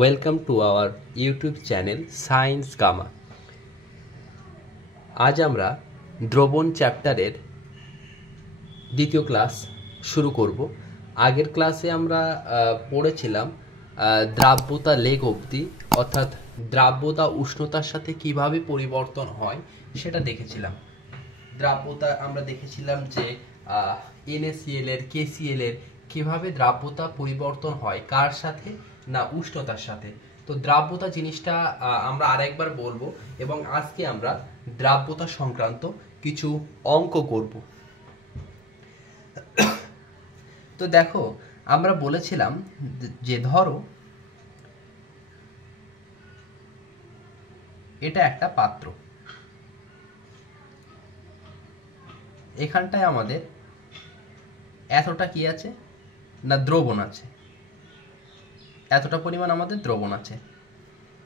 Welcome to our YouTube channel Science Gamma. আজ আমরা দ্রবণ চ্যাপ্টারের দ্বিতীয় ক্লাস শুরু করব। আগের ক্লাসে আমরা পড়েছিলাম দ্রাব্যতা লেগ অবধি, অর্থাৎ দ্রাব্যতা উষ্ণতার সাথে কিভাবে পরিবর্তন হয় সেটা দেখেছিলাম। দ্রাব্যতা আমরা দেখেছিলাম যে NaCl এর KCl এর কিভাবে দ্রাব্যতা পরিবর্তন হয়, কার সাথে না উষ্ণতার সাথে। তো দ্রাব্যতা জিনিসটা আমরা আরেকবার বলবো এবং আজকে আমরা দ্রাব্যতা সংক্রান্ত কিছু অঙ্ক করব। তো দেখো, আমরা বলেছিলাম যে ধরো এটা একটা পাত্র, এখানটায় আমাদের এতটা কি আছে না দ্রবণ আছে, এতটা পরিমাণ আমাদের দ্রবণ আছে।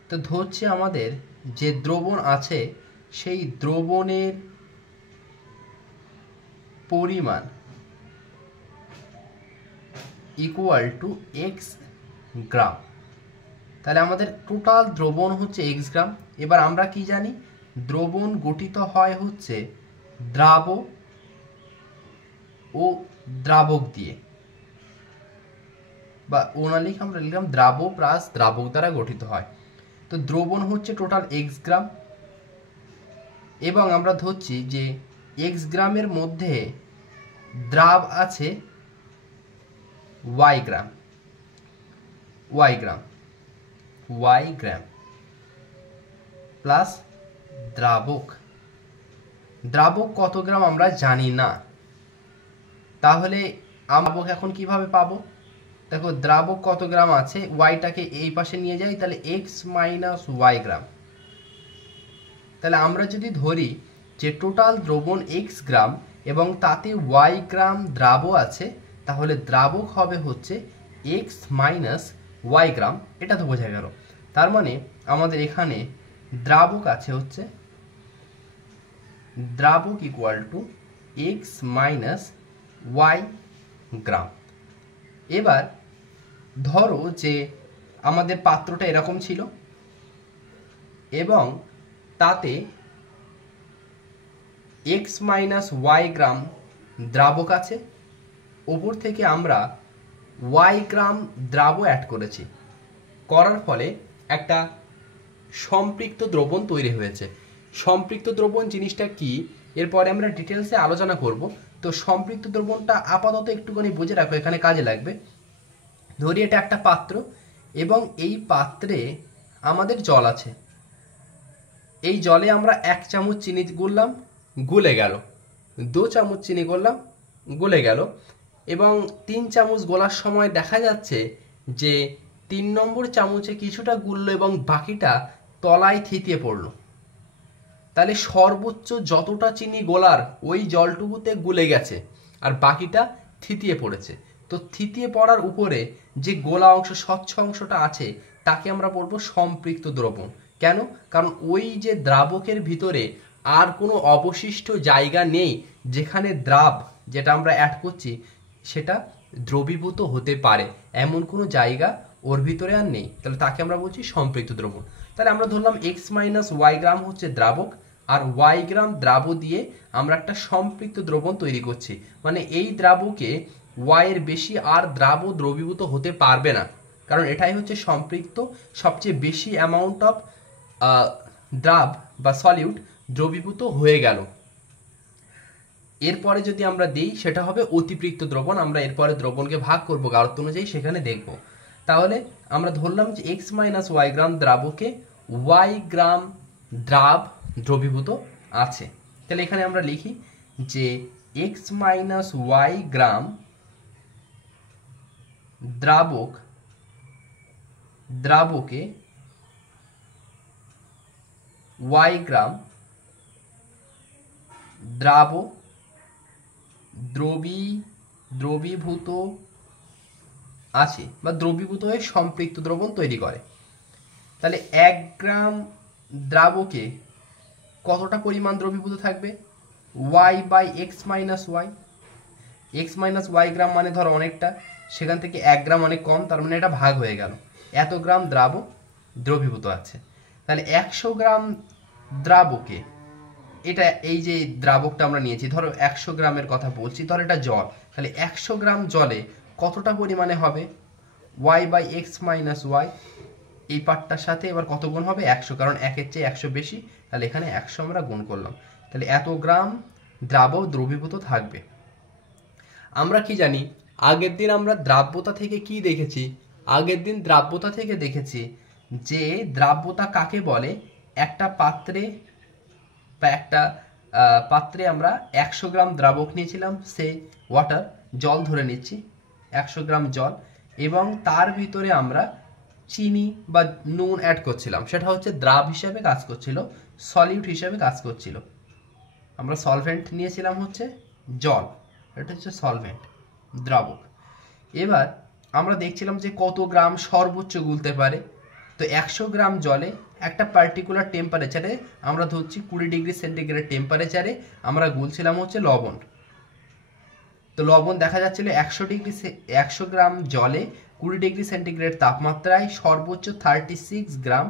তো ধরছি আমাদের যে দ্রবণ আছে সেই দ্রবণের পরিমাণ ইকুয়াল টু এক্স গ্রাম। তাহলে আমাদের টোটাল দ্রবণ হচ্ছে এক্স গ্রাম। এবার আমরা কি জানি, দ্রবণ গঠিত হয় হচ্ছে দ্রাব ও দ্রাবক দিয়ে, বা ওনালিক আমরা লিখলাম দ্রাব প্লাস দ্রাবক দ্বারা গঠিত হয়। তো দ্রবণ হচ্ছে টোটাল এক্স গ্রাম এবং আমরা ধরছি যে এক্স গ্রামের মধ্যে দ্রাব আছে ওয়াই গ্রাম, ওয়াই গ্রাম প্লাস দ্রাবক কত গ্রাম আমরা জানি না। তাহলে আমরা এখন কিভাবে পাবো? দেখো, দ্রাবক কত গ্রাম আছে, ওয়াইটাকে এই পাশে নিয়ে যাই, তাহলে এক্স মাইনাস ওয়াই গ্রাম। তাহলে আমরা যদি ধরি যে টোটাল দ্রবণ এক্স গ্রাম এবং তাতে ওয়াই গ্রাম দ্রাব আছে, তাহলে দ্রাবক হবে হচ্ছে এক্স মাইনাস ওয়াই গ্রাম। এটা তো বোঝা গেল। তার মানে আমাদের এখানে দ্রাবক আছে হচ্ছে দ্রাবক equal to x minus y gram. এবার ধরো যে আমাদের পাত্রটা এরকম ছিল এবং তাতে এক্স মাইনাস ওয়াই গ্রাম দ্রাবক আছে, ওপর থেকে আমরা ওয়াই গ্রাম দ্রাব অ্যাড করেছি, করার ফলে একটা সম্পৃক্ত দ্রবণ তৈরি হয়েছে। সম্পৃক্ত দ্রবণ জিনিসটা কি এরপরে আমরা ডিটেলসে আলোচনা করব। তো সম্পৃক্ত দ্রবণটা আপাতত একটুখানি বুঝে রাখো, এখানে কাজে লাগবে। ধরি এটা একটা পাত্র এবং এই পাত্রে আমাদের জল আছে। এই জলে আমরা 1 চামচ চিনি গুললাম, গুলে গেল। 2 চামচ চিনি করলাম, গুলে গেল। এবং 3 চামচ গোলার সময় দেখা যাচ্ছে যে 3 নম্বর চামচে কিছুটা গুললো এবং বাকিটা তলায় থিতিয়ে পড়লো। তাহলে সর্বোচ্চ যতটা চিনি গোলার ওই জলটুকুতে গুলে গেছে আর বাকিটা থিতিয়ে পড়েছে। তো থিতিয়ে পড়ার উপরে যে গোলা অংশ, স্বচ্ছ অংশটা আছে, তাকে আমরা বলবো সম্পৃক্ত দ্রবণ। কেন? কারণ ওই যে দ্রাবকের ভিতরে আর কোনো অবশিষ্ট জায়গা নেই যেখানে দ্রাব যেটা আমরা অ্যাড করছি সেটা দ্রবীভূত হতে পারে, এমন কোনো জায়গা ওর ভিতরে আর নেই। তাহলে তাকে আমরা বলছি সম্পৃক্ত দ্রবণ। তাহলে আমরা ধরলাম এক্স মাইনাস ওয়াই গ্রাম হচ্ছে দ্রাবক আর ওয়াই গ্রাম দ্রাব দিয়ে আমরা একটা সম্পৃক্ত দ্রবণ তৈরি করছি। মানে এই দ্রাবকে ওয়াই এর বেশি আর দ্রাব দ্রবীভূত হতে পারবে না, কারণ এটাই হচ্ছে সম্পৃক্ত। সবচেয়ে বেশি অ্যামাউন্ট অফ দ্রাব বা সলিউট দ্রবীভূত হয়ে গেল। এরপরে যদি আমরা দিই সেটা হবে অতিপৃক্ত দ্রবণ। আমরা এরপরে দ্রবণকে ভাগ করবো গাঢ়ত্ব অনুযায়ী, সেখানে দেখব। তাহলে আমরা ধরলাম যে এক্স মাইনাস ওয়াই গ্রাম দ্রাবকে ওয়াই গ্রাম দ্রাব দ্রবীভূত আছে। তাহলে এখানে আমরা লিখি যে এক্স মাইনাস ওয়াই গ্রাম দ্রাবকে ওয়াই গ্রাম দ্রাব দ্রবীভূত আছে বা দ্রবীভূত হয়ে সম্পৃক্ত দ্রবণ তৈরি করে। তাহলে 1 গ্রাম দ্রাবকে কতটা পরিমাণ দ্রবীভূত থাকবে? Y by x minus y. X minus y gram মানে ধরো অনেকটা, সেখান থেকে 1 গ্রাম অনেক কম, তার মানে এটা ভাগ হয়ে গেল। এত গ্রাম দ্রাবক দ্রবীভূত আছে। তাহলে 100 গ্রাম দ্রাবকে, এটা এই যে দ্রাবকটা আমরা নিয়েছি, ধরো 100 গ্রামের কথা বলছি, ধরো এটা জল, তাহলে 100 গ্রাম জলে কতটা পরিমাণে হবে, y/x - y, এই পার্টটার সাথে এবার কত গুণ হবে, 100, কারণ 1-এর চেয়ে 100 বেশি, তাহলে এখানে 100 আমরা গুণ করলাম, তাহলে এত গ্রাম দ্রাবক দ্রবীভূত থাকবে। আমরা কি জানি, আগের দিন আমরা দ্রাব্যতা থেকে কি দেখেছি, আগের দিন দ্রাব্যতা থেকে দেখেছি যে দ্রাব্যতা কাকে বলে, একটা পাত্রে বা একটা পাত্রে আমরা 100 গ্রাম দ্রাবক নিয়েছিলাম, সে ওয়াটার, জল ধরে নিচ্ছি 100 গ্রাম জল, এবং তার ভিতরে আমরা চিনি বা নুন অ্যাড করছিলাম, সেটা হচ্ছে দ্রাব হিসাবে কাজ করছিল, সলিউট হিসাবে কাজ করছিল। আমরা সলভেন্ট নিয়েছিলাম হচ্ছে জল, এটা হচ্ছে সলভেন্ট, দ্রাবক। এবার আমরা দেখছিলাম যে কত গ্রাম সর্বোচ্চ গুলতে পারে। তো 100 গ্রাম জলে একটা পার্টিকুলার টেম্পারেচারে, আমরা ধরছি 20 ডিগ্রি সেন্টিগ্রেড টেম্পারেচারে আমরা গুলছিলাম হচ্ছে লবণ। তো লবণ দেখা যাচ্ছিল 100 গ্রাম জলে 20 ডিগ্রি সেন্টিগ্রেড তাপমাত্রায় সর্বোচ্চ 36 গ্রাম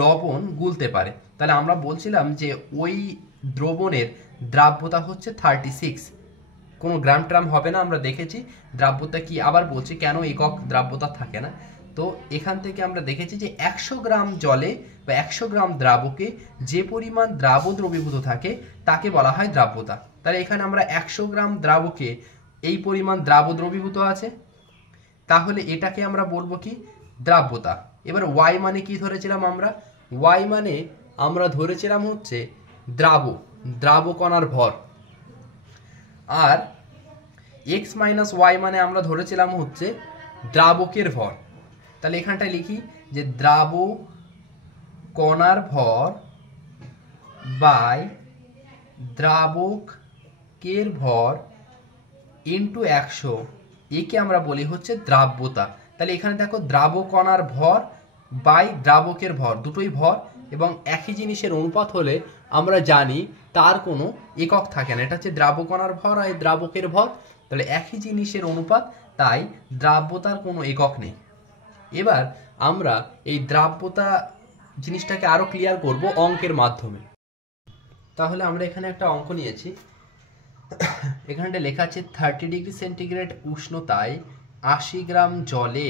লবণ গুলতে পারে। তাহলে আমরা বলছিলাম যে ওই দ্রবণের দ্রাব্যতা হচ্ছে 36, কোনো গ্রাম ট্রাম হবে না, আমরা দেখেছি দ্রাব্যতা কি, আবার বলছি কেন একক দ্রাব্যতা থাকে না। তো এখান থেকে আমরা দেখেছি যে 100 গ্রাম জলে বা 100 গ্রাম দ্রাবকে যে পরিমাণ দ্রাব দ্রবীভূত থাকে তাকে বলা হয় দ্রাব্যতা। তাহলে এখানে আমরা 100 গ্রাম দ্রাবকে এই পরিমাণ দ্রাব দ্রবীভূত আছে, তাহলে এটাকে আমরা বলবো কি, দ্রাব্যতা। এবার y মানে কি ধরেছিলাম আমরা, y মানে আমরা ধরেছিলাম হচ্ছে দ্রাবকণার ভর, আর x - y মানে আমরা ধরেছিলাম হচ্ছে দ্রাবকের ভর। তাহলে এখানটায় লিখি যে দ্রাবকণার ভর বাই দ্রাবকের ভর ইন্টু 100, একে আমরা বলি হচ্ছে দ্রাব্যতা। তাহলে এখানে দেখো দ্রাবকণার ভর বাই দ্রাবকের ভর, দুটোই ভর এবং একই জিনিসের অনুপাত হলে আমরা জানি তার কোনো একক থাকে না, এটা হচ্ছে দ্রাবকণার ভর আর দ্রাবকের ভর, তাহলে একই জিনিসের অনুপাত, তাই দ্রাব্যতার কোনো একক নেই। এবার আমরা এই দ্রাব্যতা জিনিসটাকে আরো ক্লিয়ার করব অঙ্কের মাধ্যমে। তাহলে আমরা এখানে একটা অঙ্ক নিয়েছি, এখানটা লেখা আছে 30 ডিগ্রি সেন্টিগ্রেড উষ্ণতায় 80 গ্রাম জলে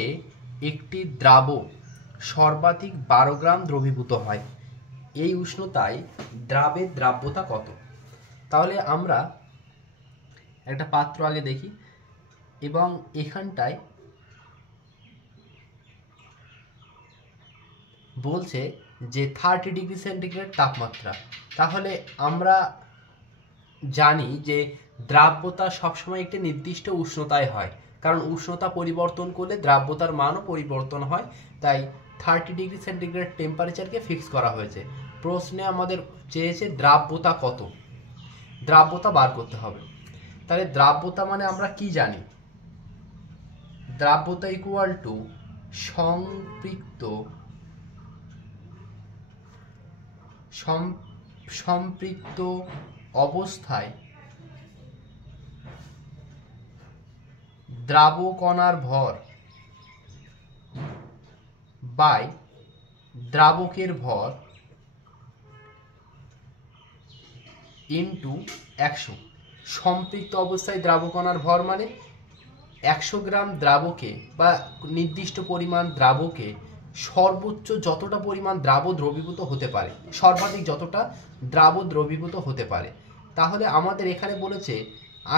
একটি দ্রাবক সর্বাধিক 12 গ্রাম দ্রবীভূত হয়, এই উষ্ণতায় দ্রাবের দ্রাব্যতা কত। তাহলে আমরা একটা পাত্র আগে দেখি, এবং এখানটায় বলছে যে 30 ডিগ্রি সেন্টিগ্রেড তাপমাত্রা। তাহলে আমরা জানি যে দ্রাব্যতা সবসময় একটি নির্দিষ্ট উষ্ণতায় হয়, কারণ উষ্ণতা পরিবর্তন করলে দ্রাব্যতার মানও পরিবর্তন হয়, তাই 30 ডিগ্রি সেন্টিগ্রেড টেম্পারেচারকে ফিক্স করা হয়েছে। প্রশ্নে আমাদের চেয়েছে দ্রাব্যতা কত, দ্রাব্যতা বার করতে হবে। তাহলে দ্রাব্যতা মানে আমরা কি জানি, দ্রাব্যতা ইকুয়াল টু সম্পৃক্ত অবস্থায় দ্রাবকণার ভর বাই দ্রাবকের ভর ইন্টু 100। সম্পৃক্ত অবস্থায় দ্রাবকণার ভর মানে 100 গ্রাম দ্রাবকে বা নির্দিষ্ট পরিমাণ দ্রাবকে সর্বোচ্চ যতটা পরিমাণ দ্রাব দ্রবীভূত হতে পারে, সর্বাধিক যতটা দ্রাব দ্রবীভূত হতে পারে। তাহলে আমাদের এখানে বলেছে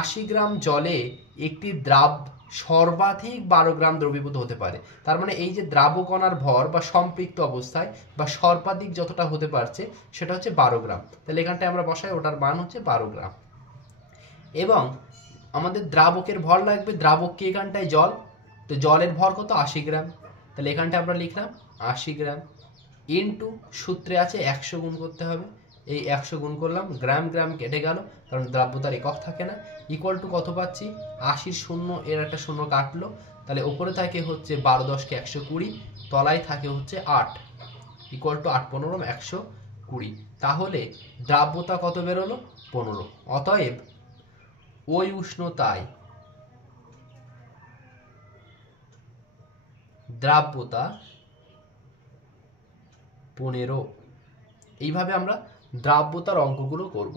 80 গ্রাম জলে একটি দ্রাব সর্বাধিক 12 গ্রাম দ্রবীভূত হতে পারে, তার মানে এই যে দ্রাবকণার ভর বা সম্পৃক্ত অবস্থায় বা সর্বাধিক যতটা হতে পারছে সেটা হচ্ছে 12 গ্রাম। তাহলে এখানটায় আমরা বসাই, ওটার মান হচ্ছে 12 গ্রাম। এবং আমাদের দ্রাবকের ভর লাগবে, দ্রাবক কি এখানটায় জল, তো জলের ভর কত, 80 গ্রাম। তাহলে এখানটায় আমরা লিখলাম 80 গ্রাম ইন্টু, সূত্রে আছে 100 গুণ করতে হবে, এই 100 গুণ করলাম, গ্রাম গ্রাম কেটে গেল কারণ দ্রাব্যতার একক থাকে না, ইকুয়াল টু কত পাচ্ছি, 80 শূন্য, এর একটা শূন্য কাটলো, তাহলে উপরে থাকে হচ্ছে 12 10 কে 120, তলায় থাকে হচ্ছে 8, ইকুয়াল টু 8 15 120। তাহলে দ্রাব্যতা কত বেরোলো, 15। অতএব ওই উষ্ণতায় দ্রাব্যতা 15। এইভাবে আমরা দ্রাব্যতার অঙ্কগুলো করব।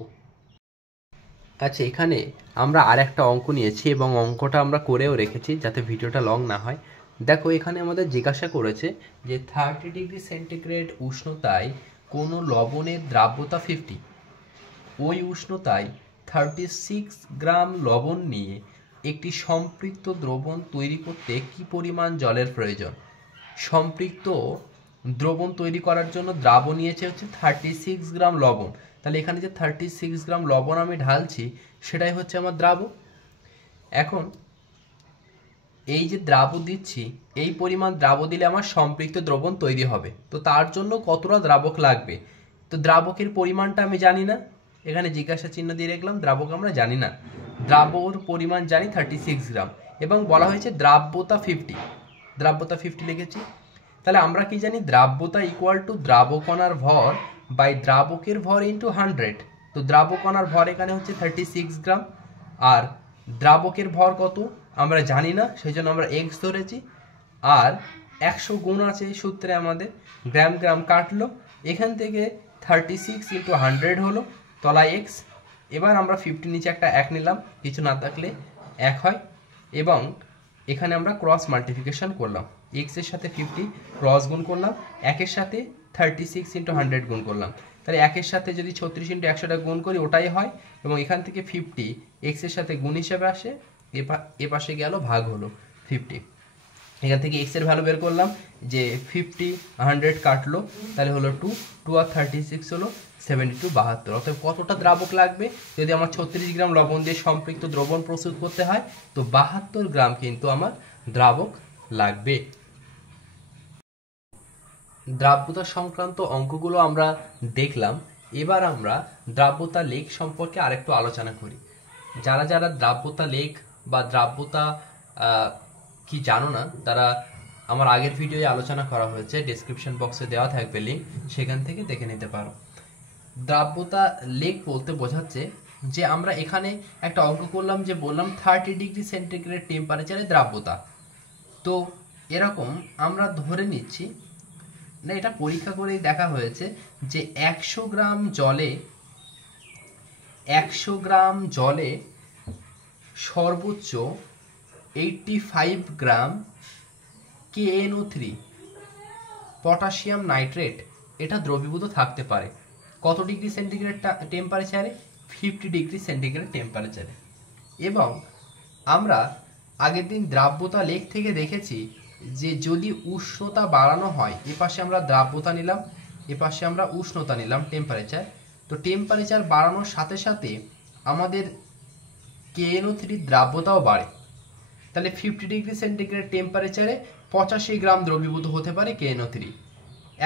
আচ্ছা, এখানে আমরা আর একটা অঙ্ক নিয়েছি এবং অঙ্কটা আমরা করেও রেখেছি যাতে ভিডিওটা লং না হয়। দেখো, এখানে আমাদের জিজ্ঞাসা করেছে যে 30 ডিগ্রি সেন্টিগ্রেড উষ্ণতায় কোনো লবণের দ্রাব্যতা 50, ওই উষ্ণতায় 36 গ্রাম লবণ নিয়ে একটি সম্পৃক্ত দ্রবণ তৈরি করতে কি পরিমাণ জলের প্রয়োজন। সম্পৃক্ত দ্রবণ তৈরি করার জন্য দ্রাবণ নিয়েছে হচ্ছে 36 গ্রাম লবণ। তাহলে এখানে যে 36 গ্রাম লবণ আমি ঢালছি সেটাই হচ্ছে আমার দ্রাবক। এখন এই যে দ্রাব দিচ্ছি, এই পরিমাণ দ্রাব দিলে আমার সম্পৃক্ত দ্রবণ তৈরি হবে। তো তার জন্য কতটা দ্রাবক লাগবে, তো দ্রাবকের পরিমাণটা আমি জানি না, এখানে জিজ্ঞাসা চিহ্ন দিয়ে রাখলাম। দ্রাবক আমরা জানি না, দ্রাবর পরিমাণ জানি 36 গ্রাম এবং বলা হয়েছে দ্রাব্যতা 50, দ্রাব্যতা 50 লিখেছি। তাহলে আমরা কি জানি, দ্রাব্যতা ইকুয়াল টু দ্রাবকণার ভর বাই দ্রাবকের ভর ইন্টু 100। তো দ্রাবকণার ভর এখানে হচ্ছে 36 গ্রাম, আর দ্রাবকের ভর কত আমরা জানি না, সেই জন্য আমরা এক্স ধরেছি। আর 100 গুণ আছে এই সূত্রে, আমাদের গ্রাম গ্রাম কাটলো, এখান থেকে 36 ইন্টু 100 হলো, তলায় এক্স। এবার আমরা 50 নিচে একটা 1 নিলাম, কিছু না থাকলে 1 হয়, এবং এখানে আমরা ক্রস মাল্টিপ্লিকেশন করলাম, এক্স এর সাথে 50 ক্রস গুণ করলাম, 1 এর সাথে 36 ইন্টু 100 গুণ করলাম। তাহলে 1 এর সাথে যদি 36 ইন্টু 100টা গুণ করি ওটাই হয়, এবং এখান থেকে 50 এক্স এর সাথে গুণ হিসেবে আসে, এ পাশে গেল ভাগ হলো 50। এখান থেকে এক্স এর ভ্যালু বের করলাম, যে 50 100 কাটলো, তাহলে হলো 2 আর 36 হলো 72, 72। অর্থাৎ কতটা দ্রাবক লাগবে, যদি আমার 36 গ্রাম লবণ দিয়ে সম্পৃক্ত দ্রবণ প্রস্তুত করতে হয়, তো 72 গ্রাম কিন্তু আমার দ্রাবক লাগবে। দ্রাব্যতা সংক্রান্ত অঙ্কগুলো আমরা দেখলাম। এবার আমরা দ্রাব্যতা লেখ সম্পর্কে আরেকটু আলোচনা করি। যারা যারা দ্রাব্যতা লেখ বা দ্রাব্যতা কি জানো না, তারা আমার আগের ভিডিওয়ে আলোচনা করা হয়েছে, ডেসক্রিপশন বক্সে দেওয়া থাকবে লিঙ্ক, সেখান থেকে দেখে নিতে পারো। দ্রাব্যতা লেখ বলতে বোঝাচ্ছে যে আমরা এখানে একটা অঙ্ক করলাম, যে বললাম 30 ডিগ্রি সেন্টিগ্রেড টেম্পারেচারে দ্রাব্যতা। তো এরকম আমরা ধরে নিচ্ছি না, এটা পরীক্ষা করে দেখা হয়েছে যে 100 গ্রাম জলে সর্বোচ্চ 85 গ্রাম KNO3 পটাশিয়াম নাইট্রেট এটা দ্রবীভূত থাকতে পারে। কত ডিগ্রি সেন্টিগ্রেড টেম্পারেচারে? 50 ডিগ্রি সেন্টিগ্রেড টেম্পারেচারে। এবং আমরা আগের দিন দ্রাব্যতা লেখ থেকে দেখেছি যে যদি উষ্ণতা বাড়ানো হয়, এপাশে আমরা দ্রাব্যতা নিলাম, এপাশে আমরা উষ্ণতা নিলাম টেম্পারেচার, তো টেম্পারেচার বাড়ানোর সাথে সাথে আমাদের KNO3 দ্রাব্যতাও বাড়ে। তাহলে 50 ডিগ্রি সেন্টিগ্রেড টেম্পারেচারে 85 গ্রাম দ্রবীভূত হতে পারে KNO3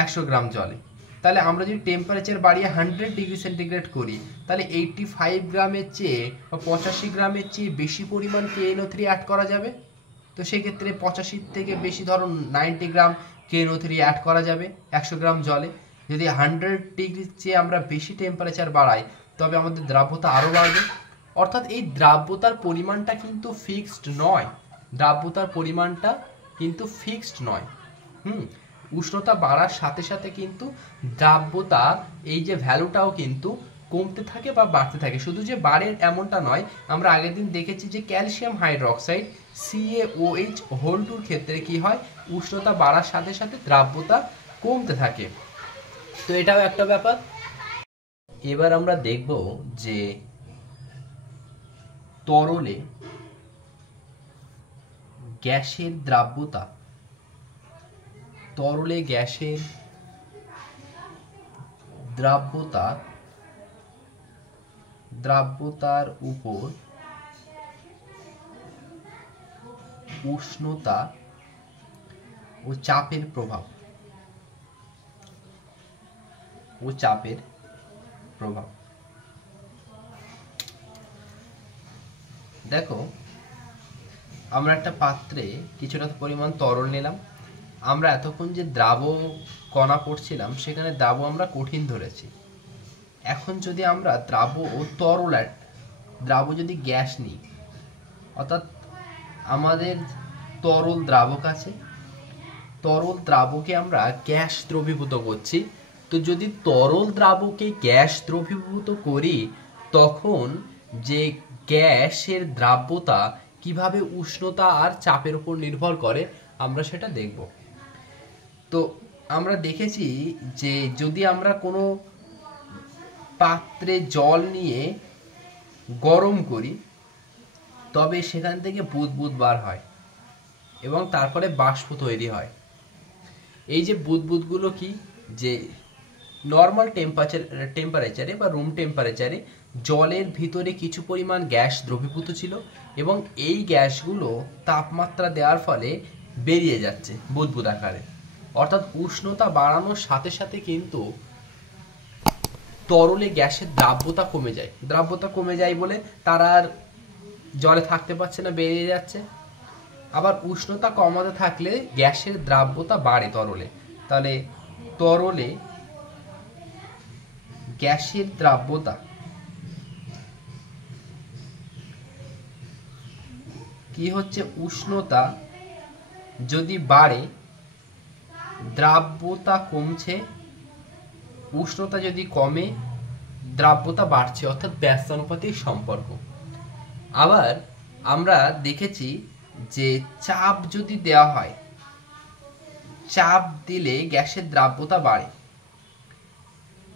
100 গ্রাম জলে। তাহলে আমরা যদি টেম্পারেচার বাড়িয়ে 100 ডিগ্রি সেন্টিগ্রেড করি, তাহলে 85 গ্রামের চেয়ে বা 85 গ্রামের চেয়ে বেশি পরিমাণ KNO3 অ্যাড করা যাবে। তো সেক্ষেত্রে 85 থেকে বেশি, ধরুন 90 গ্রাম KNO3 অ্যাড করা যাবে 100 গ্রাম জলে। যদি 100 ডিগ্রির চেয়ে আমরা বেশি টেম্পারেচার বাড়াই, তবে আমাদের দ্রাব্যতা আরও বাড়বে। অর্থাৎ এই দ্রাব্যতার পরিমাণটা কিন্তু ফিক্সড নয়, দ্রাব্যতার পরিমাণটা কিন্তু ফিক্সড নয়। উষ্ণতা বাড়ার সাথে সাথে কিন্তু দ্রাব্যতা এই যে ভ্যালুটাও কিন্তু কমতে থাকে বা বাড়তে থাকে। শুধু যে বাড়ে এমনটা নয়, আমরা আগের দিন দেখেছি যে ক্যালসিয়াম হাইড্রোক্সাইড CaOH ক্ষেত্রে কি হয়, উষ্ণতা বাড়ার সাথে সাথে দ্রাব্যতা কমতে থাকে। তো এটাও একটা ব্যাপার। এবার আমরা দেখব যে তরলে গ্যাসের দ্রাব্যতা, তরলে গ্যাসের দ্রাব্যতার উপর উষ্ণতা ও চাপের প্রভাব, দেখো আমরা একটা পাত্রে কিছুটা পরিমাণ তরল নিলাম। আমরা এতক্ষণ যে দ্রাব কণা পড়ছিলাম সেখানে দ্রাব আমরা কঠিন ধরেছি। এখন যদি আমরা দ্রাব ও তরল দ্রাব যদি গ্যাস নিই, অর্থাৎ আমাদের তরল দ্রাবক আছে, তরল দ্রাবকে আমরা গ্যাস দ্রবীভূত করছি, তো যদি তরল দ্রাবকে গ্যাস দ্রবীভূত করি তখন যে গ্যাসের দ্রাব্যতা কিভাবে উষ্ণতা আর চাপের উপর নির্ভর করে আমরা সেটা দেখব। তো আমরা দেখেছি যে যদি আমরা কোনো পাত্রে জল নিয়ে গরম করি তবে সেখান থেকে বুদবুদ বার হয় এবং তারপরে বাষ্প তৈরি হয়। এই যে বুদবুদগুলো কি, যে নর্মাল টেম্পারেচারে বা রুম টেম্পারেচারে জলের ভিতরে কিছু পরিমাণ গ্যাস দ্রবীভূত ছিল এবং এই গ্যাসগুলো তাপমাত্রা দেওয়ার ফলে বেরিয়ে যাচ্ছে বুদবুদ আকারে। অর্থাৎ উষ্ণতা বাড়ানোর সাথে সাথে কিন্তু তরলে গ্যাসের দ্রাব্যতা কমে যায়। দ্রাব্যতা কমে যায় বলে তারা আর জলে থাকতে পারছে না, বেরিয়ে যাচ্ছে। আবার উষ্ণতা কমাতে থাকলে গ্যাসের দ্রাব্যতা বাড়ে তরলে। তাহলে তরলে গ্যাসের দ্রাব্যতা কি হচ্ছে, উষ্ণতা যদি বাড়ে দ্রাব্যতা কমছে, উষ্ণতা যদি কমে দ্রাব্যতা বাড়ছে, অর্থাৎ ব্যস্তানুপাতিক সম্পর্ক। আবার আমরা দেখেছি যে চাপ যদি দেওয়া হয়, চাপ দিলে গ্যাসের দ্রাব্যতা বাড়ে।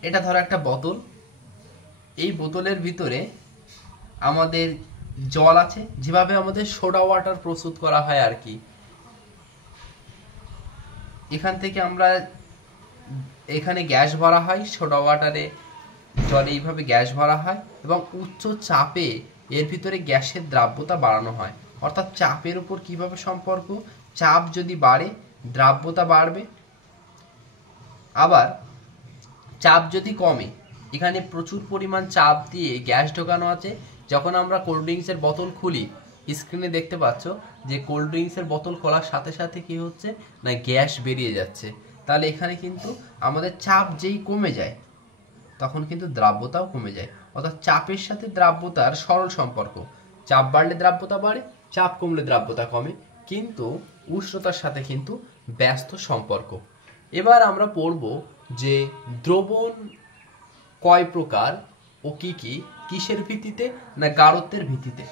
এটা ধরো একটা বোতল, এই বোতলের ভিতরে আমাদের জল আছে, যেভাবে আমাদের সোডা ওয়াটার প্রস্তুত করা হয় আর কি। এখান থেকে আমরা এখানে গ্যাস ভরা হয়, সোডা ওয়াটারে জলে এইভাবে গ্যাস ভরা হয় এবং উচ্চ চাপে এর ভিতরে গ্যাসের দ্রাব্যতা বাড়ানো হয়। অর্থাৎ চাপের উপর কিভাবে সম্পর্ক, চাপ যদি বাড়ে দ্রাব্যতা বাড়বে। আবার চাপ যদি কমে, এখানে প্রচুর পরিমাণ চাপ দিয়ে গ্যাস ঢোকানো আছে। যখন আমরা কোল্ড ড্রিঙ্কসের বোতল খুলি, স্ক্রিনে দেখতে পাচ্ছ যে কোল্ড ড্রিঙ্কসের বোতল খোলার সাথে সাথে কি হচ্ছে না, গ্যাস বেরিয়ে যাচ্ছে। তাহলে এখানে কিন্তু আমাদের চাপ যেই কমে যায় তখন কিন্তু দ্রাব্যতাও কমে যায়। অর্থাৎ চাপের সাথে দ্রাব্যতার সরল সম্পর্ক, চাপ বাড়লে দ্রাব্যতা বাড়ে, চাপ কমলে দ্রাব্যতা কমে, কিন্তু উষ্ণতার সাথে কিন্তু ব্যস্ত সম্পর্ক। এবার আমরা পড়ব যে দ্রবণ কয় প্রকার ও কি কি, কিসের ভিত্তিতে না গাঢ়ত্বের ভিত্তিতে।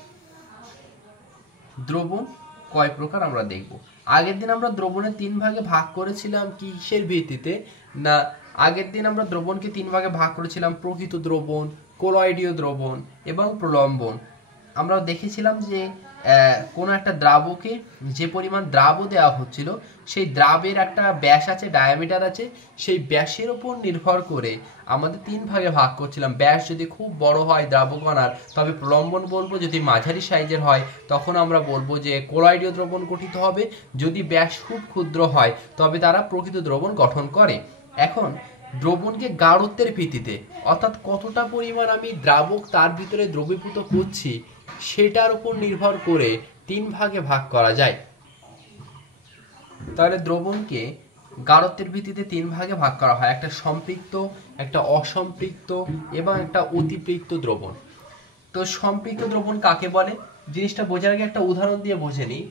দ্রবণ কয় প্রকার আমরা দেখব। আগের দিন আমরা দ্রবণের 3 ভাগে ভাগ করেছিলাম কিসের ভিত্তিতে না, আগের দিন আমরা দ্রবণকে 3 ভাগে ভাগ করেছিলাম, প্রকৃত দ্রবণ, কোলয়েডীয় দ্রবণ এবং প্রলম্বন। আমরা দেখেছিলাম যে কোনো একটা দ্রাবকে যে পরিমাণ দ্রাব দেওয়া হচ্ছিল সেই দ্রাবের একটা ব্যাস আছে, ডায়ামিটার আছে, সেই ব্যাসের উপর নির্ভর করে আমাদের 3 ভাগে ভাগ করছিলাম। ব্যাস যদি খুব বড় হয় দ্রাবকণার তবে প্রলম্বন বলবো, যদি মাঝারি সাইজের হয় তখন আমরা বলবো যে কোলয়েডীয় দ্রবণ গঠিত হবে, যদি ব্যাস খুব ক্ষুদ্র হয় তবে তারা প্রকৃত দ্রবণ গঠন করে। এখন দ্রবণকে গাঢ়ত্বের ভিত্তিতে, অর্থাৎ কতটা পরিমাণ আমি দ্রাবক তার ভিতরে দ্রবীভূত করছি সেটার উপর নির্ভর করে 3 ভাগে ভাগ করা যায়। তাহলে দ্রবণকে গাঢ়ত্বের ভিত্তিতে 3 ভাগে ভাগ করা হয়, একটা সম্পৃক্ত, একটা অসম্পৃক্ত এবং একটা অতিপৃক্ত দ্রবণ। তো সম্পৃক্ত দ্রবণ কাকে বলে, জিনিসটা বোঝার আগে একটা উদাহরণ দিয়ে বুঝে নিই।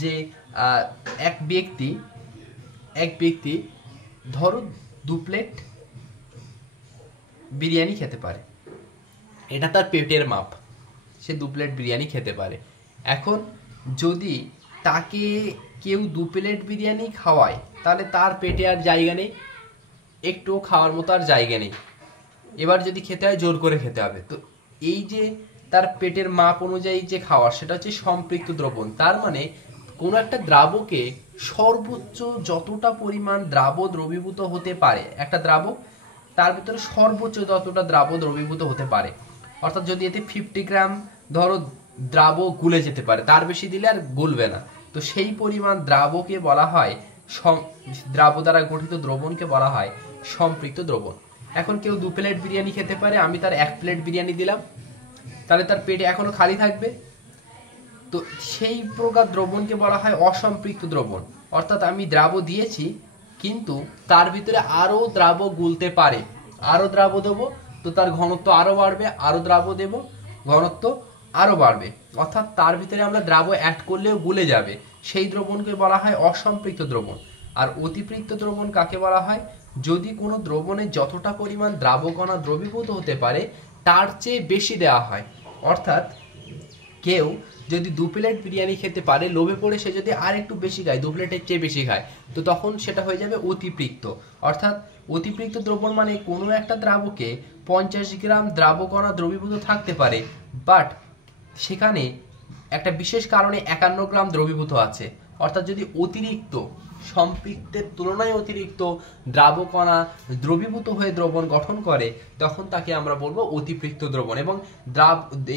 যে এক ব্যক্তি ধরো 2 প্লেট বিরিয়ানি খেতে পারে, এটা তার পেটের মাপ, সে 2 প্লেট বিরিয়ানি খেতে পারে। এখন যদি তাকে কেউ 2 প্লেট বিরিয়ানি খাওয়ায় তাহলে তার পেটে আর জায়গা নেই, একটু খাওয়ার মতো আর জায়গা নেই। এবার যদি খেতে হয় জোর করে খেতে হবে। তো এই যে তার পেটের মাপ অনুযায়ী যে খাওয়ার, সেটা হচ্ছে সম্পৃক্ত দ্রবণ। তার মানে কোনো একটা দ্রাবকে সর্বোচ্চ যতটা পরিমাণ দ্রাব দ্রবীভূত হতে পারে, একটা দ্রাবক তার ভিতরে সর্বোচ্চ যতটা দ্রাব দ্রবীভূত হতে পারে, অর্থাৎ যদি এতে 50 গ্রাম ধরো দ্রাব গুলে যেতে পারে, তার বেশি দিলে আর গুলবে না, তো সেই পরিমাণ দ্রাবকে বলা হয়, দ্রাব দ্বারা গঠিত দ্রবণকে বলা হয় সম্পৃক্ত দ্রবণ। এখন কেউ 2 প্লেট বিরিয়ানি খেতে পারে, আমি তার 1 প্লেট বিরিয়ানি দিলাম, তাহলে তার পেটে এখনো খালি থাকবে, তো সেই প্রকার দ্রবণকে বলা হয় অসম্পৃক্ত দ্রবণ। অর্থাৎ আমি দ্রাব দিয়েছি কিন্তু তার ভিতরে আরো দ্রাব গুলতে পারে, আরো দ্রাব দেবো তো তার ঘনত্ব আরো বাড়বে, আরো দ্রাব দেব ঘনত্ব আরো বাড়বে, অর্থাৎ তার ভিতরে আমরা দ্রাব অ্যাড করলেও গুলে যাবে, সেই দ্রবণকে বলা হয় অসম্পৃক্ত দ্রবণ। আর অতিপৃক্ত দ্রবণ কাকে বলা হয় যদি কোনো দ্রবণে যতটা পরিমাণ দ্রাবকণা দ্রবীভূত হতে পারে তার চেয়ে বেশি দেওয়া হয়। অর্থাৎ কেউ যদি 2 প্লেট বিরিয়ানি খেতে পারে, লোভে পড়ে সে যদি আর একটু বেশি খায়, 2 প্লেটের চেয়ে বেশি খায়, তো তখন সেটা হয়ে যাবে অতিরিক্ত। অর্থাৎ অতিরিক্ত দ্রবণ মানে কোনো একটা দ্রাবকে 50 গ্রাম দ্রাবকণা দ্রবীভূত থাকতে পারে, বাট সেখানে একটা বিশেষ কারণে 51 গ্রাম দ্রবীভূত আছে। অর্থাৎ যদি অতিরিক্ত সম্পৃক্তের তুলনায় অতিরিক্ত দ্রাবকণা দ্রবীভূত হয়ে দ্রবণ গঠন করে, তখন তাকে আমরা বলবো অতিপৃক্ত দ্রবণ। এবং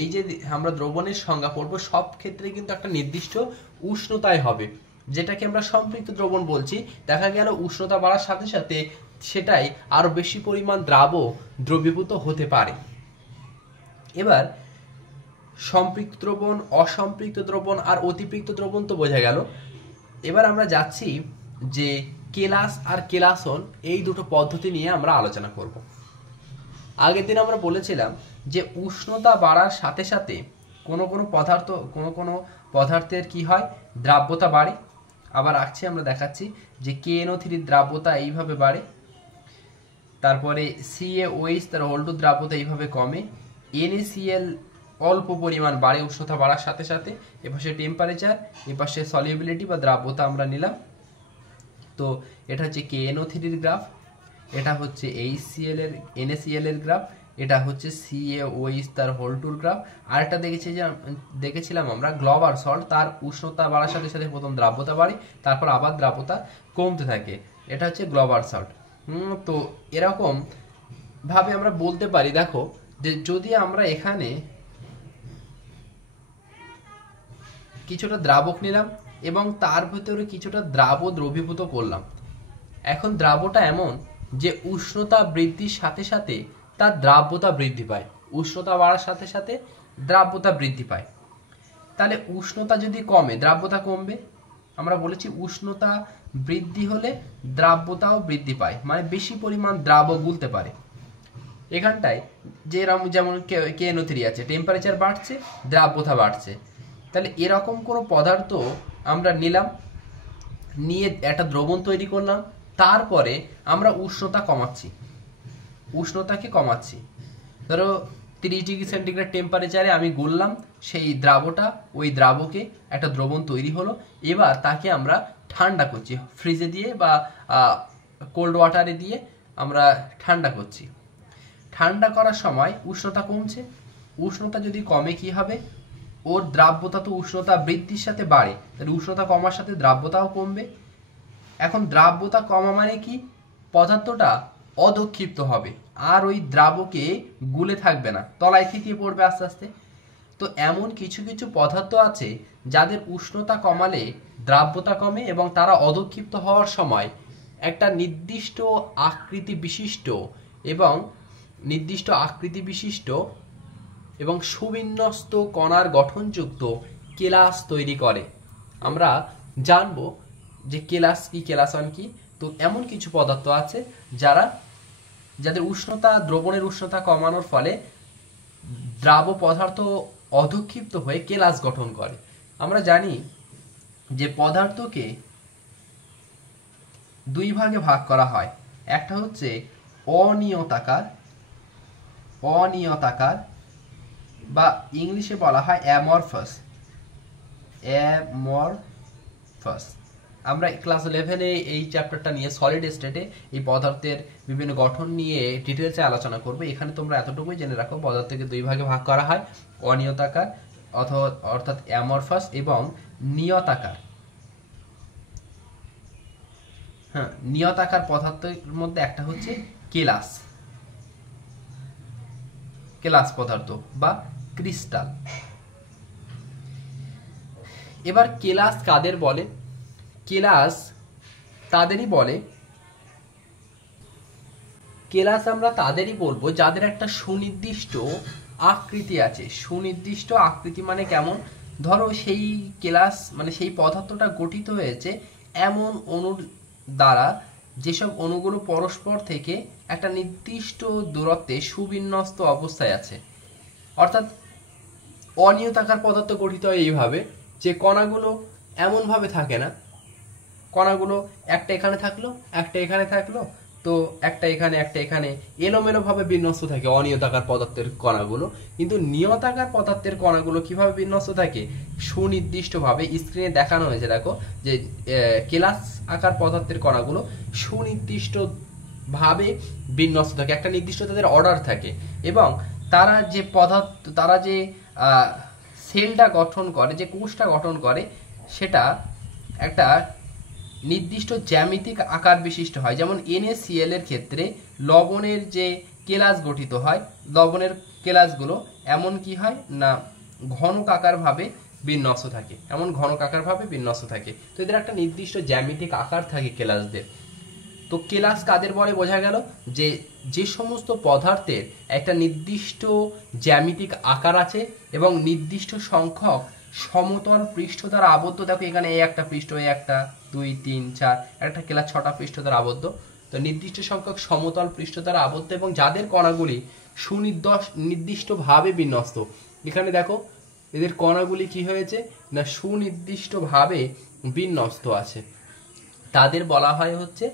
এই যে আমরা দ্রবণের সংজ্ঞা পড়বো, সব ক্ষেত্রে কিন্তু একটা নির্দিষ্ট উষ্ণতায় হবে, যেটাকে আমরা সম্পৃক্ত দ্রবণ বলছি। দেখা গেল উষ্ণতা বাড়ার সাথে সাথে সেটাই আরো বেশি পরিমাণ দ্রবীভূত হতে পারে। এবার সম্পৃক্ত দ্রবণ, অসম্পৃক্ত দ্রবণ আর অতিপৃক্ত দ্রবণ তো বোঝা গেল। এবার আমরা যাচ্ছি যে কেলাস আর কেলাসন, এই দুটো পদ্ধতি নিয়ে আমরা আলোচনা করব। আগের দিন আমরা বলেছিলাম যে উষ্ণতা বাড়ার সাথে সাথে কোনো কোনো পদার্থের কি হয়, দ্রাব্যতা বাড়ে। আবার আসছে আমরা দেখাচ্ছি যে KNO3 দ্রাব্যতা এইভাবে বাড়ে, তারপরে CaOH তার অল্প দ্রাব্যতা এইভাবে কমে, NaCl অল্প পরিমাণ বাড়ে উষ্ণতা বাড়ার সাথে সাথে। এপাশে টেম্পারেচার, এপাশে সলিউবিলিটি বা দ্রাব্যতা আমরা নিলাম। তো এটা হচ্ছে KNO3 এর গ্রাফ, এটা হচ্ছে NaCl এর গ্রাফ, এটা হচ্ছে CaOH তার হোল টুর গ্রাফ। আর একটা দেখেছিলাম আমরা গ্লোবাল সল্ট, তার উষ্ণতা বাড়ার সাথে সাথে প্রথম দ্রাব্যতা বাড়ে, তারপর আবার দ্রাব্যতা কমতে থাকে। এটা হচ্ছে গ্লোবাল সল্ট। তো এরকম ভাবে আমরা বলতে পারি, দেখো যে যদি আমরা এখানে কিছুটা দ্রাবক নিলাম এবং তার ভিতরে কিছুটা দ্রবীভূত করলাম, এখন দ্রাবটা এমন যে উষ্ণতা বৃদ্ধির সাথে সাথে তার দ্রাব্যতা বৃদ্ধি পায়, উষ্ণতা বাড়ার সাথে সাথে দ্রাব্যতা বৃদ্ধি পায়। তাহলে উষ্ণতা যদি কমে দ্রাব্যতা কমবে। আমরা বলেছি উষ্ণতা বৃদ্ধি হলে দ্রাব্যতাও বৃদ্ধি পায়, মানে বেশি পরিমাণ দ্রাব গুলতে পারে। এখানটায় যেমন KNO3 আছে, টেম্পারেচার বাড়ছে, দ্রাব্যতা বাড়ছে। তাহলে এরকম কোনো পদার্থ আমরা নিলাম, নিয়ে একটা দ্রবণ তৈরি করলাম, তারপরে আমরা উষ্ণতাকে কমাচ্ছি। ধরো 30 ডিগ্রি সেন্টিগ্রেড টেম্পারেচারে আমি গুললাম সেই দ্রাবটা, ওই দ্রাবকে একটা দ্রবণ তৈরি হলো। এবার তাকে আমরা ঠান্ডা করছি, ফ্রিজে দিয়ে বা কোল্ড ওয়াটারে দিয়ে আমরা ঠান্ডা করছি। ঠান্ডা করার সময় উষ্ণতা কমছে, উষ্ণতা যদি কমে কি হবে, ওর দ্রাব্যতা তো উষ্ণতা বৃদ্ধির সাথে বাড়ে, তাহলে উষ্ণতা কমার সাথে দ্রাব্যতাও কমবে। এখন দ্রাব্যতা কমা মানে কি, পদার্থটা অদক্ষিপ্ত হবে, আর ওই দ্রাবকে গুলে থাকবে না, তলায় থিতিয়ে পড়বে আস্তে আস্তে। তো এমন কিছু কিছু পদার্থ আছে যাদের উষ্ণতা কমালে দ্রাব্যতা কমে এবং তারা অদক্ষিপ্ত হওয়ার সময় একটা নির্দিষ্ট আকৃতি বিশিষ্ট এবং সুবিন্যস্ত কণার গঠনযুক্ত কেলাস তৈরি করে। আমরা জানবো যে কেলাস কি, কেলাসন কি। তো এমন কিছু পদার্থ আছে যাদের দ্রবণের উষ্ণতা কমানোর ফলে দ্রাব পদার্থ অধক্ষিপ্ত হয়ে কেলাস গঠন করে। আমরা জানি যে পদার্থকে দুই ভাগে ভাগ করা হয়, একটা হচ্ছে অনিয়তাকার বা ইংলিশে বলা হয় অ্যামরফাস। আমরা ক্লাস 11-এ এই চ্যাপ্টারটা নিয়ে সলিড স্টেটে এই পদার্থের বিভিন্ন গঠন নিয়ে ডিটেলসে আলোচনা করব। এখানে তোমরা এতটুকুই জেনে রাখো, পদার্থকে দুই ভাগে ভাগ করা হয়, অনিয়তাকার অর্থাৎ অ্যামরফাস এবং নিয়তাকার। হ্যাঁ, নিয়তাকার পদার্থের মধ্যে একটা হচ্ছে কেলাস পদার্থ বা ক্রিস্টাল। এবার কেলাস কাদের বলে? কেলাস আমরা তাদেরই বলবো যাদের একটা সুনির্দিষ্ট আকৃতি আছে। সুনির্দিষ্ট আকৃতি মানে কেমন? ধরো সেই কেলাস মানে সেই পদার্থটা গঠিত হয়েছে এমন অণুর দ্বারা যেসব অণুগুলো পরস্পর থেকে একটা নির্দিষ্ট দূরত্বে সুবিন্যস্ত অবস্থায় আছে। অর্থাৎ অনিয়তাকার পদার্থ গঠিত হয় এইভাবে যে কণাগুলো এমনভাবে থাকে না, কণাগুলো একটা এখানে থাকলো, একটা এখানে থাকলো, তো তো একটা এখানে একটা এখানে এলোমেলোভাবে বিন্যস্ত থাকে অনিয়তাকার পদার্থের কণাগুলো। কিন্তু নিয়তাকার পদার্থের কণাগুলো কিভাবে বিন্যস্ত থাকে, সুনির্দিষ্টভাবে। স্ক্রিনে দেখানো হয়েছে, দেখো যে কেলাস আকার পদার্থের কণাগুলো সুনির্দিষ্ট ভাবে বিন্যস্ত থাকে, একটা নির্দিষ্ট তাদের অর্ডার থাকে, এবং তারা যে সেলটা গঠন করে, যে কোষটা গঠন করে, সেটা একটা নির্দিষ্ট জ্যামিতিক আকার বিশিষ্ট হয়। যেমন NaCl এর ক্ষেত্রে লবণের যে কেলাস গঠিত হয়, লবণের কেলাসগুলো এমন কি হয় না ঘনকাকার ভাবে বিন্যস্ত থাকে, এমন ঘনকাকার ভাবে বিন্যস্ত থাকে। তো এদের একটা নির্দিষ্ট জ্যামিতিক আকার থাকে কেলাসদের। তো কেলাস কাদের বলে বোঝা গেল, যে সমস্ত পদার্থের একটা নির্দিষ্ট জ্যামিতিক আকার আছে এবং নির্দিষ্ট সংখ্যক সমতল পৃষ্ঠ দ্বারা আবদ্ধ। দেখো এখানে এই একটা পৃষ্ঠ, এই একটা 2 3 4, একটা কেলাস 6টা পৃষ্ঠ দ্বারা আবদ্ধ। তো নির্দিষ্ট সংখ্যক সমতল পৃষ্ঠ দ্বারা আবদ্ধ এবং যাদের কণাগুলি সুনির্দিষ্টভাবে বিন্যস্ত। এখানে দেখো এদের কণাগুলি কি হয়েছে না সুনির্দিষ্টভাবে বিন্যস্ত আছে, তাদের বলা হয় হচ্ছে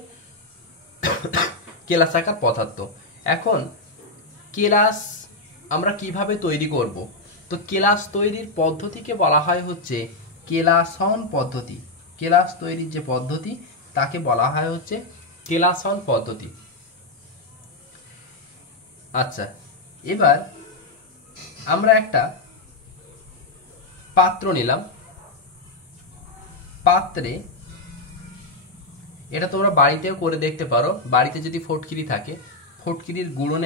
কেলাসাকার পদার্থ। এখন কেলাস আমরা কিভাবে তৈরি করব, তো কেলাস তৈরির পদ্ধতিকে বলা হয় হচ্ছে কেলাসন পদ্ধতি। কেলাস তৈরির যে পদ্ধতি তাকে বলা হয় হচ্ছে কেলাসন পদ্ধতি। আচ্ছা, এবার আমরা একটা পাত্র নিলাম, পাত্রে, এটা তোমরা বাড়িতেও করে দেখতে পারো। বাড়িতে যদি ফটকিরি থাকে, ফটকিরির গুঁড়ো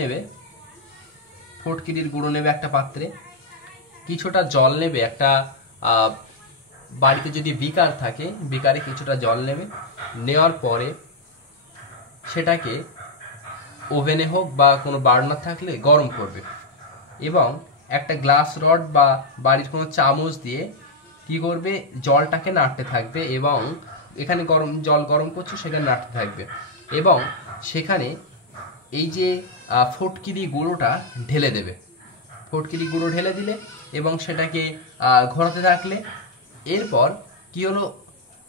নেবে একটা পাত্রে, কিছুটা জল নেবে, একটা বাড়িতে যদি বিকার থাকে বিকারে কিছুটা জল নেবে, নেওয়ার পরে সেটাকে ওভেনে হোক বা কোনো বার্নার থাকলে গরম করবে, এবং একটা গ্লাস রড বা বাড়ির কোনো চামচ দিয়ে কি করবে, জলটাকে নাড়তে থাকবে, এবং এখানে জল গরম করছে সেখানে নাড়তে থাকবে, এবং সেখানে এই যে ফটকিরি গুঁড়োটা ঢেলে দেবে। ফটকিরি গুঁড়ো ঢেলে দিলে এবং সেটাকে ঘোরাতে থাকলে, এরপর কি হলো,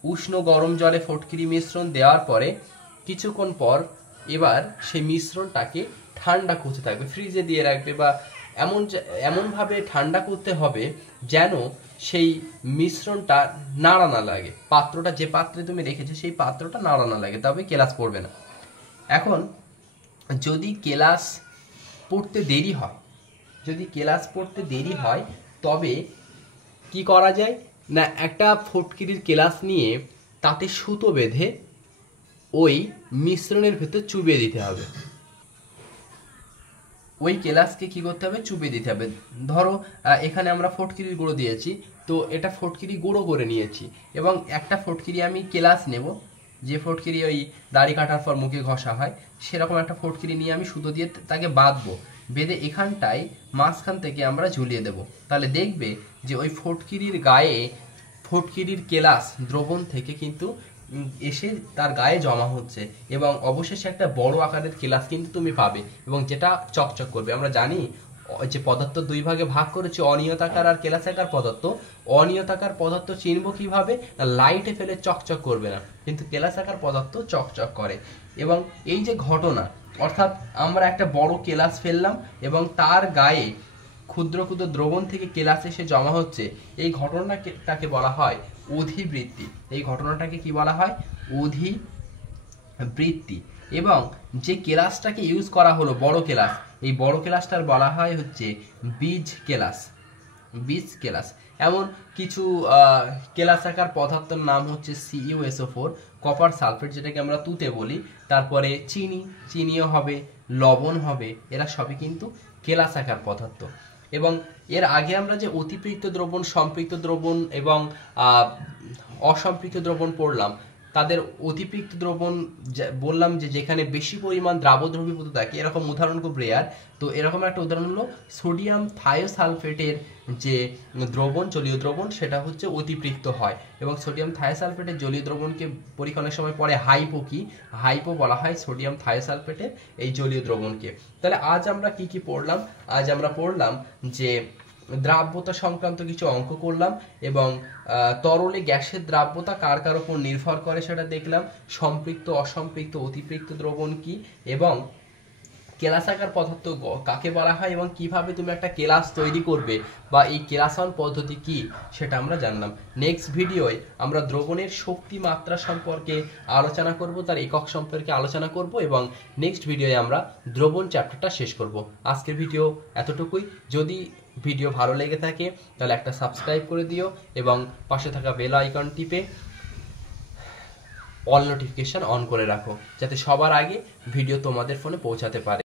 উষ্ণ গরম জলে ফটকিরি মিশ্রণ দেওয়ার পরে কিছুক্ষণ পর এবার সেই মিশ্রণটাকে ঠান্ডা করতে থাকবে, ফ্রিজে দিয়ে রাখবে, বা এমনভাবে ঠান্ডা করতে হবে যেন সেই মিশ্রণটা নাড়া না লাগে। পাত্রটা, যে পাত্রে তুমি রেখেছো সেই পাত্রটা নাড়া না লাগে, তবে কেলাস পড়বে না। এখন যদি কেলাস পড়তে দেরি হয়, তবে কি করা যায় না, একটা ফটকিরির কেলাস নিয়ে তাতে সুতো বেঁধে ওই মিশ্রণের ভেতর চুবিয়ে দিতে হবে। ওই কেলাসকে কি করতে হবে, চুবিয়ে দিতে হবে। ধরো এখানে আমরা ফটকিরির গুঁড়ো দিয়েছি, তো এটা ফটকিরি গুঁড়ো করে নিয়েছি, এবং একটা ফটকিরি আমি কেলাস নেব, যে ফটকিরি ওই দাড়ি কাটার পর মুখে ঘষা হয়, সেরকম একটা ফটকিরি নিয়ে আমি সুতো দিয়ে তাকে বাঁধবো, বেঁধে এখানটায় মাঝখান থেকে আমরা ঝুলিয়ে দেব। তাহলে দেখবে যে ওই ফটকিরির গায়ে ফটকিরির কেলাস দ্রবণ থেকে কিন্তু এসে তার গায়ে জমা হচ্ছে, এবং অবশেষে একটা বড় আকারের কেলাস কিন্তু তুমি পাবে, এবং যেটা চকচক করবে। আমরা জানি যে পদার্থ দুই ভাগে ভাগ করেছে, অনিয়তাকার আর কেলাসাকার পদার্থ। অনিয়তাকার পদার্থ চিনবো কিভাবে, লাইটে ফেলে চকচক করবে না, কিন্তু কেলাসাকার পদার্থ চকচক করে। এবং এই যে ঘটনা, অর্থাৎ আমরা একটা বড় কেলাস ফেললাম এবং তার গায়ে ক্ষুদ্র ক্ষুদ্র দ্রবণ থেকে কেলাস এসে জমা হচ্ছে, এই ঘটনাটাকে বলা হয় অধিবৃত্তি। এই ঘটনাটাকে কি বলা হয়, অধিবৃত্তি। এবং যে কেলাসটাকে ইউজ করা হলো বড় কেলাস, এই বড় কেলাসটার বলা হয় হচ্ছে বীজ কেলাস। এমন কিছু কেলাসাকার পদার্থের নাম হচ্ছে CuSO4, কপার সালফেট, যেটাকে আমরা তুতে বলি, তারপরে চিনিও হবে, লবণ হবে, এরা সবই কিন্তু কেলাসাকার পদার্থ। এবং এর আগে আমরা যে অতিপৃক্ত দ্রবণ, সম্পৃক্ত দ্রবণ এবং অসম্পৃক্ত দ্রবণ পড়লাম, তাদের অতিপৃক্ত দ্রবণ বললাম যে যেখানে বেশি পরিমাণ দ্রাবদ্রবীভূত থাকে, এরকম উদাহরণ খুব রেয়ার। তো এরকম একটা উদাহরণ হলো সোডিয়াম থায়োসালফেটের যে দ্রবণ, জলীয় দ্রবণ, সেটা হচ্ছে অতিপৃক্ত হয়। এবং সোডিয়াম থায়োসালফেটের জলীয় দ্রবণকে পরীক্ষা অনেক সময় পরে হাইপো বলা হয় সোডিয়াম থায়োসালফেটের এই জলীয় দ্রবণকে। তাহলে আজ আমরা কি পড়লাম, আজ আমরা পড়লাম যে দ্রাব্যতা সংক্রান্ত কিছু অঙ্ক করলাম এবং তরলে গ্যাসের দ্রাব্যতা কার কার উপর নির্ভর করে সেটা দেখলাম, সম্পৃক্ত অসম্পৃক্ত অতিপৃক্ত দ্রবণ কি, এবং কেলাসাকার পদার্থ কাকে বলা হয় এবং কিভাবে তুমি একটা কেলাস তৈরি করবে বা এই কেলাসন পদ্ধতি কি সেটা আমরা জানলাম। নেক্সট ভিডিওয় আমরা দ্রবণের শক্তি মাত্রা সম্পর্কে আলোচনা করব, তার একক সম্পর্কে আলোচনা করব এবং নেক্সট ভিডিওয়ে আমরা দ্রবণ চ্যাপ্টারটা শেষ করব। আজকের ভিডিও এতটুকুই। যদি ভিডিও ভালো লেগে থাকে তাহলে একটা সাবস্ক্রাইব করে দিও এবং পাশে থাকা বেল আইকন টিপে অল নোটিফিকেশন অন করে রাখো, যাতে সবার আগে ভিডিও তোমাদের ফোনে পৌঁছাতে পারে।